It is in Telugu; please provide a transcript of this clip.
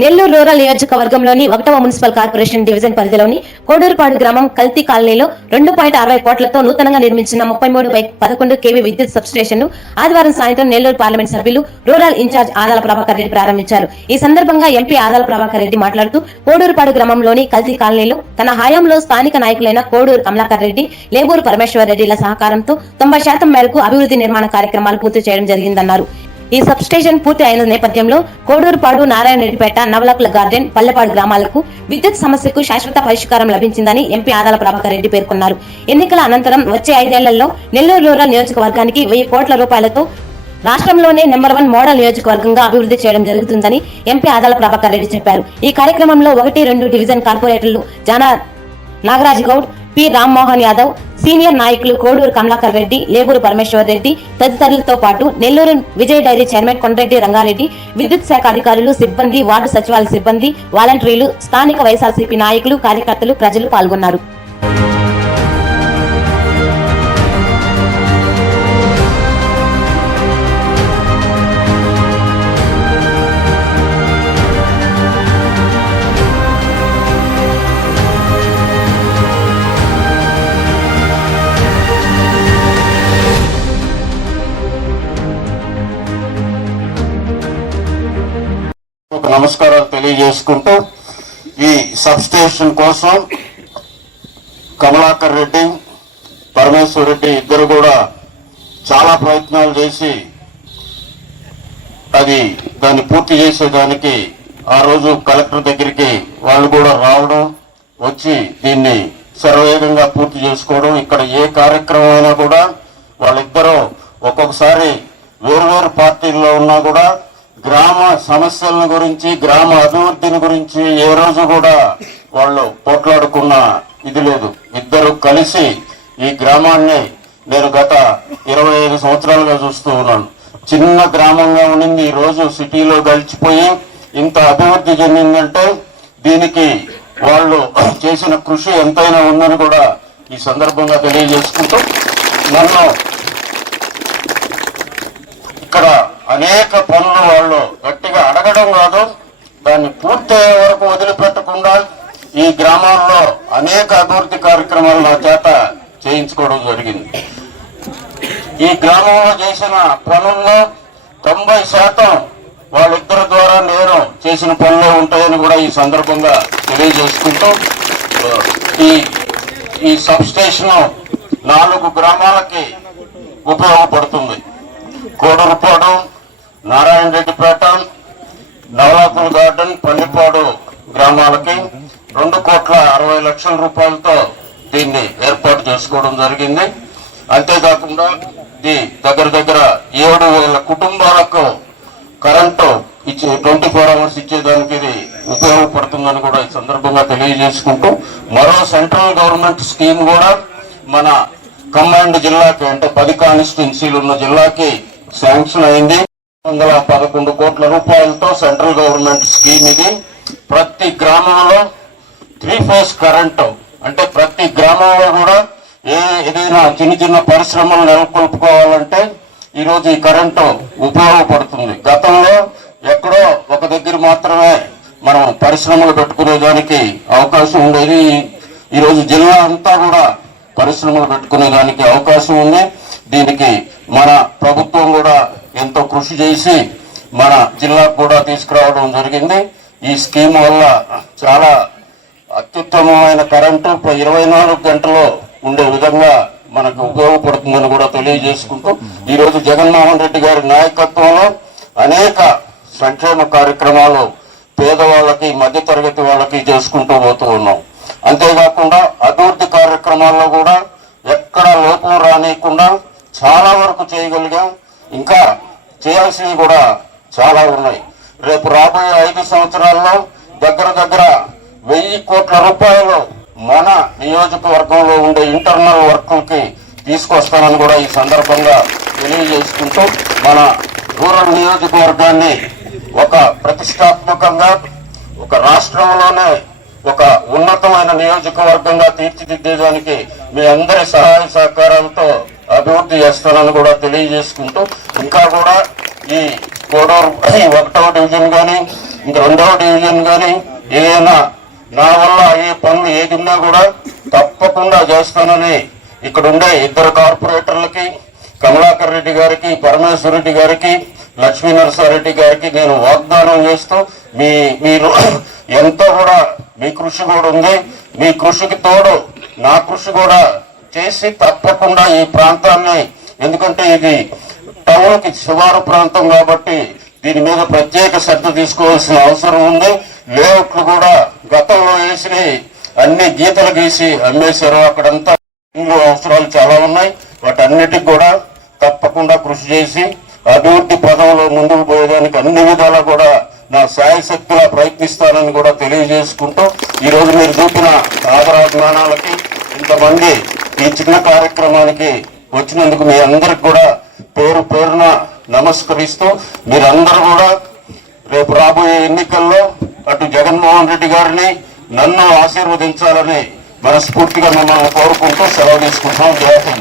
నెల్లూరు రూరల్ నియోజకవర్గంలోని ఒకటవ మున్సిపల్ కార్పొరేషన్ డివిజన్ పరిధిలోని కోడూరుపాడు గ్రామం కల్తీ కాలనీలో రెండు పాయింట్ అరవై కోట్లతో నూతనంగా నిర్మించిన ముప్పై మూడు బై పదకొండు కేవీ విద్యుత్ సబ్స్టేషన్ను ఆదివారం సాయంత్రం నెల్లూరు పార్లమెంట్ సభ్యులు రూరల్ ఇన్ఛార్జ్ ఆదాల ప్రభాకర్ రెడ్డి ప్రారంభించారు. ఈ సందర్భంగా ఎంపీ ఆదాల ప్రభాకర్ రెడ్డి మాట్లాడుతూ కోడూరుపాడు గ్రామంలోని కల్తీ కాలనీలో తన హయాంలో స్థానిక నాయకులైన కోడూరు కమలాకర్ రెడ్డి లేబూరు పరమేశ్వర్ రెడ్డిల సహకారంతో తొంభై శాతం మేరకు అభివృద్ధి నిర్మాణ కార్యక్రమాలు పూర్తి చేయడం జరిగిందన్నారు. ఈ సబ్ స్టేషన్ పూర్తి అయిన నేపథ్యంలో కోడూరుపాడు నారాయణరెడ్డిపేట నవలకుల గార్డెన్ పల్లెపాడు గ్రామాలకు విద్యుత్ సమస్యకు శాశ్వత పరిష్కారం లభించిందని ఎంపీ ఆదాల ప్రభాకర్ రెడ్డి పేర్కొన్నారు. ఎన్నికల అనంతరం వచ్చే ఐదేళ్ళలో నెల్లూరు రూరల్ నియోజకవర్గానికి వెయ్యి కోట్ల రూపాయలతో రాష్ట్రంలోనే నెంబర్ వన్ మోడల్ నియోజకవర్గంగా అభివృద్ధి చేయడం జరుగుతుందని ఎంపీ ఆదాల ప్రభాకర్ రెడ్డి చెప్పారు. ఈ కార్యక్రమంలో ఒకటి రెండు డివిజన్ కార్పొరేటర్లు జానా నాగరాజ్ గౌడ్ పి. రామ్మోహన్ యాదవ్ సీనియర్ నాయకులు కోడూరు కమలాకర్ రెడ్డి లేబూరు పరమేశ్వర్ రెడ్డి తదితరులతో పాటు నెల్లూరు విజయ్ డైరీ చైర్మన్ కొండరెడ్డి రంగారెడ్డి విద్యుత్ శాఖ అధికారులు సిబ్బంది వార్డు సచివాలయ సిబ్బంది వాలంటీర్లు స్థానిక వైఎస్ఆర్సీపీ నాయకులు కార్యకర్తలు ప్రజలు పాల్గొన్నారు. నమస్కారాలు తెలియజేసుకుంటూ ఈ సబ్స్టేషన్ కోసం కమలాకర్ రెడ్డి పరమేశ్వర్ రెడ్డి ఇద్దరు కూడా చాలా ప్రయత్నాలు చేసి అది దాన్ని పూర్తి చేసేదానికి ఆ రోజు కలెక్టర్ దగ్గరికి వాళ్ళు కూడా రావడం వచ్చి దీన్ని శరవేగంగా పూర్తి చేసుకోవడం ఇక్కడ ఏ కార్యక్రమం అయినా కూడా వాళ్ళిద్దరూ ఒక్కొక్కసారి వేరువేరు పార్టీల్లో ఉన్నా కూడా సమస్యల గురించి గ్రామ అభివృద్ధిని గురించి ఏ రోజు కూడా వాళ్ళు పోట్లాడుకున్న ఇది లేదు. ఇద్దరు కలిసి ఈ గ్రామాన్ని నేను గత ఇరవై ఐదు సంవత్సరాలుగా చూస్తూ ఉన్నాను. చిన్న గ్రామంగా ఉండింది ఈ రోజు సిటీలో గడిచిపోయి ఇంత అభివృద్ధి చెందిందంటే దీనికి వాళ్ళు చేసిన కృషి ఎంతైనా ఉందని కూడా ఈ సందర్భంగా తెలియజేసుకుంటూ నన్ను ఇక్కడ అనేక పనులు వాళ్ళు కాదు దాన్ని పూర్తయ్యే వరకు వదిలిపెట్టకుండా ఈ గ్రామాల్లో అనేక అభివృద్ధి కార్యక్రమాలు నా చేత చేయించుకోవడం జరిగింది. ఈ గ్రామంలో చేసిన పనుల్లో తొంభై శాతం వాళ్ళిద్దరి ద్వారా నేను చేసిన పనులే ఉంటాయని కూడా ఈ సందర్భంగా తెలియజేసుకుంటూ ఈ ఈ సబ్ స్టేషన్ నాలుగు గ్రామాలకి ఉపయోగపడుతుంది. కోడూరుపాడు నారాయణ రెడ్డిపేట నవలాకుల గార్డెన్ పల్లిపాడు గ్రామాలకి రెండు కోట్ల అరవై లక్షల రూపాయలతో దీన్ని ఏర్పాటు చేసుకోవడం జరిగింది. అంతేకాకుండా ఇది దగ్గర దగ్గర ఏడు వేల కుటుంబాలకు కరెంటు ఇచ్చే ట్వంటీ ఫోర్ అవర్స్ ఇచ్చేదానికి ఇది ఉపయోగపడుతుందని కూడా ఈ సందర్భంగా తెలియజేసుకుంటూ మరో సెంట్రల్ గవర్నమెంట్ స్కీమ్ కూడా మన కమాండ్ జిల్లాకి అంటే పది కాన్స్టిట్యున్సీలు ఉన్న జిల్లాకి శాంక్షన్ అయింది. వందల పదకొండు కోట్ల రూపాయలతో సెంట్రల్ గవర్నమెంట్ స్కీమ్ ఇది. ప్రతి గ్రామంలో త్రీ ఫేజ్ కరెంటు. అంటే ప్రతి గ్రామంలో కూడా ఏ ఏదైనా చిన్న చిన్న పరిశ్రమలు నెలకొల్పుకోవాలంటే ఈరోజు ఈ కరెంటు ఉపయోగపడుతుంది. గతంలో ఎక్కడో ఒక దగ్గర మాత్రమే మనం పరిశ్రమలు పెట్టుకునేదానికి అవకాశం ఉండేది. ఈరోజు జిల్లా అంతా కూడా పరిశ్రమలు పెట్టుకునేదానికి అవకాశం ఉంది. దీనికి మన ప్రభుత్వం కూడా ఎంతో కృషి చేసి మన జిల్లాకు కూడా తీసుకురావడం జరిగింది. ఈ స్కీమ్ వల్ల చాలా అత్యుత్తమమైన కరెంటు ఇరవై నాలుగు గంటలు ఉండే విధంగా మనకు ఉపయోగపడుతుందని కూడా తెలియజేసుకుంటూ ఈ రోజు జగన్మోహన్ రెడ్డి గారి నాయకత్వంలో అనేక సంక్షేమ కార్యక్రమాలు పేదవాళ్ళకి మధ్యతరగతి వాళ్ళకి చేసుకుంటూ పోతూ ఉన్నాం. అంతేకాకుండా అభివృద్ధి కార్యక్రమాల్లో కూడా ఎక్కడ లోపం రానియకుండా చాలా వరకు చేయగలిగాం. ఇంకా చేయాల్సినవి కూడా చాలా ఉన్నాయి. రేపు రాబోయే ఐదు సంవత్సరాల్లో దగ్గర దగ్గర వెయ్యి కోట్ల రూపాయలు మన నియోజకవర్గంలో ఉండే ఇంటర్నల్ వర్క్లకి తీసుకొస్తానని కూడా ఈ సందర్భంగా తెలియజేసుకుంటూ మన రూరల్ నియోజకవర్గాన్ని ఒక ప్రతిష్టాత్మకంగా ఒక రాష్ట్రంలోనే ఒక ఉన్నతమైన నియోజకవర్గంగా తీర్చిదిద్దేదానికి మీ అందరి సహాయ సహకారాలతో అభివృద్ధి చేస్తానని కూడా తెలియజేసుకుంటూ ఇంకా కూడా ఈ కోడూరు ఈ ఒకటవ డివిజన్ కానీ ఇంకా రెండవ డివిజన్ కానీ ఏదైనా నా వల్ల అయ్యే పనులు ఏది ఉన్నా కూడా తప్పకుండా చేస్తానని ఇక్కడ ఉండే ఇద్దరు కార్పొరేటర్లకి కమలాకర్ రెడ్డి గారికి పరమేశ్వర రెడ్డి గారికి లక్ష్మీనరసారెడ్డి గారికి నేను వాగ్దానం చేస్తూ మీ మీరు ఎంతో కూడా మీ కృషి కూడా ఉంది. మీ కృషికి తోడు నా కృషి కూడా చేసి తప్పకుండా ఈ ప్రాంతాన్ని ఎందుకంటే ఇది టౌన్కి శివారు ప్రాంతం కాబట్టి దీని మీద ప్రత్యేక శ్రద్ధ తీసుకోవాల్సిన అవసరం ఉంది. లేఅవుట్లు కూడా గతంలో అన్ని గీతలు గీసి అమ్మేశారు అక్కడంతా అవసరాలు చాలా ఉన్నాయి. వాటన్నిటికి కూడా తప్పకుండా కృషి చేసి అభివృద్ధి పదంలో ముందుకు పోయేదానికి అన్ని విధాలా కూడా నా శాయశక్తిలా ప్రయత్నిస్తానని కూడా తెలియజేసుకుంటూ ఈ రోజు మీరు చూపిన ఆదరాభిమానాలకి ఇంతమంది ఈ చిన్న కార్యక్రమానికి వచ్చినందుకు మీ అందరికి కూడా పేరు పేరున నమస్కరిస్తూ మీరందరూ కూడా రేపు రాబోయే ఎన్నికల్లో అటు జగన్మోహన్ రెడ్డి గారిని నన్ను ఆశీర్వదించాలని మనస్ఫూర్తిగా మిమ్మల్ని కోరుకుంటూ సెలవు తీసుకుంటున్నాం. జై